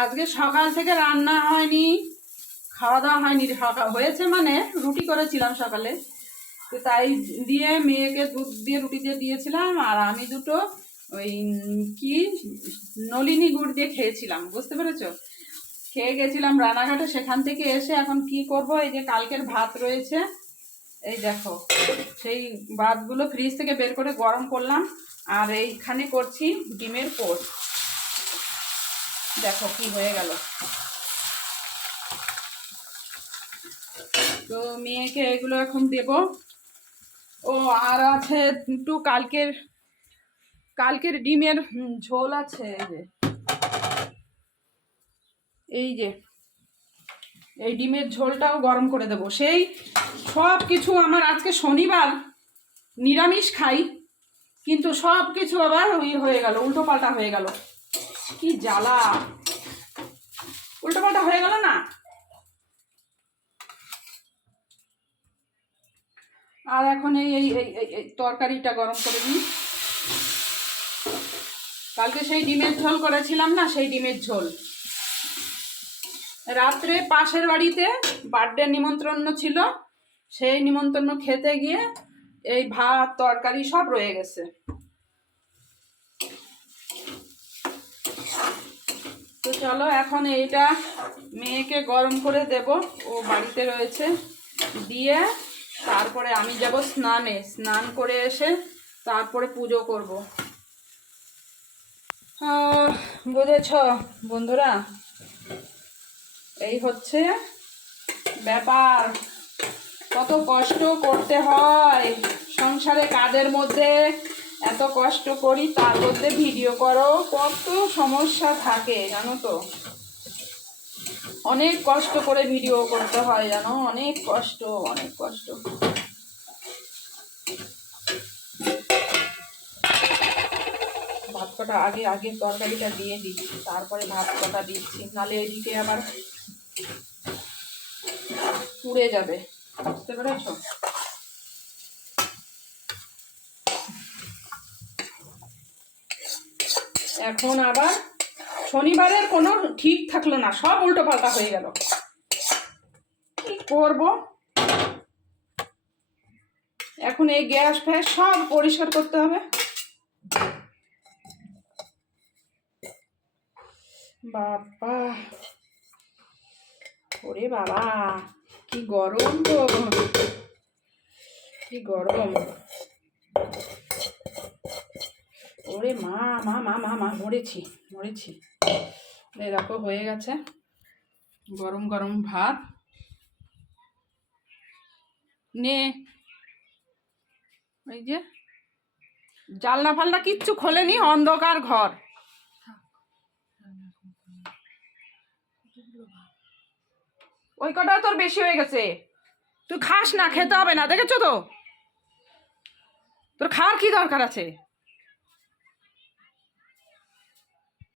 আজকে সকাল থেকে রান্না হয়নি খাওয়া দাওয়া হয়নি, সকাল হয়েছে মানে রুটি করেছিলাম সকালে। তো তাই দিয়ে মেয়েকে দুধ দিয়ে রুটি দিয়ে দিয়েছিলাম, আর আমি দুটো ওই কি নলিনী গুড় দিয়ে খেয়েছিলাম, বুঝতে পেরেছ? খেয়ে গেছিলাম রানাঘাটে সেখান থেকে এসে এখন কি করব? এই যে কালকের ভাত রয়েছে, এই দেখো, সেই ভাতগুলো ফ্রিজ থেকে বের করে গরম করলাম, আর এইখানে করছি ডিমের পোস্ট দেখো কি হয়ে গেল। তো মেয়েকে এগুলো এখন দেব। ও আর আছে একটু কালকের কালকের ডিমের ঝোল আছে এই যে। এই যে, এই ডিমের ঝোলটাও গরম করে দেবো। সেই সব কিছু আমার আজকে শনিবার নিরামিষ খাই, কিন্তু সব কিছু আবার ওই হয়ে গেল উল্টো পাল্টা হয়ে গেল। কি জ্বালা। উল্টো পাল্টা হয়ে গেল না? আর এখন এই এই তরকারিটা গরম করে দিই কালকে সেই ডিমের ঝোল করেছিলাম না, সেই ডিমের ঝোল। রাত্রে পাশের বাড়িতে বার্থডে নিমন্ত্রণ ছিল, সেই নিমন্ত্রণ খেতে গিয়ে এই ভাত, তরকারি সব রয়ে গেছে। তো চলো এখন এইটা মেয়েকে গরম করে দেব। ও বাড়িতে রয়েছে। দিয়ে তারপরে আমি যাব স্নানে। স্নান করে এসে তারপরে পুজো করব। বুঝেছ বন্ধুরা? এই হচ্ছে ব্যাপার। কত কষ্ট করতে হয় সংসারে কাজের মধ্যে। এত কষ্ট করি, তার মধ্যে ভিডিও করো কত সমস্যা থাকে, জানো তো। অনেক কষ্ট করে ভিডিও করতে হয়, জানো? অনেক কষ্ট অনেক কষ্ট। ভাত কটা আগে আগে তরকারিটা দিয়ে দিচ্ছি তারপরে ভাত কটা দিচ্ছি, নালে এদিকে আবার পুড়ে যাবে। বুঝতে পেরেছ? এখন আবার শনিবারের কোনো ঠিক থাকল না, সব উল্টো পাল্টা হয়ে গেল। কি করব? এখন এই গ্যাস ফ্যাস সব পরিষ্কার করতে হবে। বাবা, ওরে বাবা, কি গরম তো, কি গরম। ওরে মা মা মা মা মা, মরেছি মরেছি। দেখো, হয়ে গেছে। গরম গরম ভাত। নে। এই যে, জালনা ফালনা কিচ্ছু খোলেনি, অন্ধকার ঘর। ওই কটাও তোর বেশি হয়ে গেছে? তুই খাস না, খেতে হবে না, দেখেছ তো? তোর খাওয়ার কি দরকার আছে?